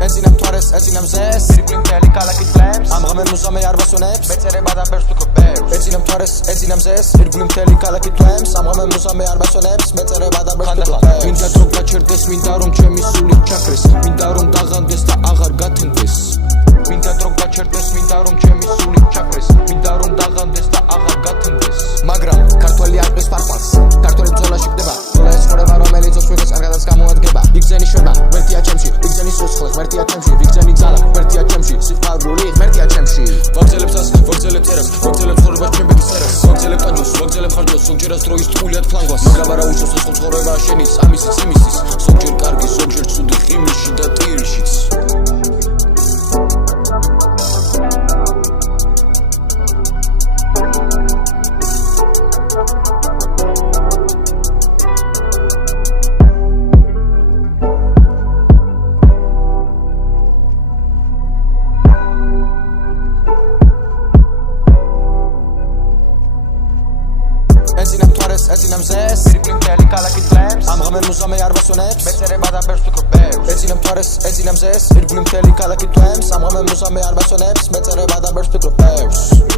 Ezinam Torres, ezinam Zes Iriklin teli kalakit flames Amgame muzame arbasoneps Betere badam berstuko bears Ezinam Torres, ezinam Zes Iriklin teli kalakit flames Amgame muzame arbasoneps Betere badam berstuko bears Minda drom gacherdes, minda rom chemi sulik chakres Minda rom daghandes da agar gatendes Minda drom gacherdes, minda rom chemi sulik chakres Minda rom daghandes da agar gatendes Magram, kartveli arqis parpals Kartveli bzola shikdeba Zola eskoreba romeli zoks ვიღაც კარგადაც გამოადგება Იგზენი შორდა, ვერთია ჩემში Იგზენი სუსხლე, ვერთია ჩემში Ვიგზენი ძალა, ვერთია ჩემში სიყვარული, ვერთია ჩემში ვაგზელებს ას, ვაგზელებს ერას ვაგზელებს ცხოვრებას ჩემ ბედის წერას ვაგზელებ კანჯოს, ვაგზელებ ხარჯოს ზოგჯერაც დროის ტყუიათ ფლანგვას მაგრამ არა უშავს ეს ცხოვრება შენის ამისიც იმისის ზოგჯერ კარგი, ზოგჯერ ცუდი ღიმილში და ტირშიც Ezinam Torres, ezinam Zes Iriklin teli kalakit flames Amgame muzame arbasoneps Betere badam berstuko bears Ezinam Torres, ezinam Zes Iriklin teli kalakit flames Amgame muzame arbasoneps Betere badam berstuko bears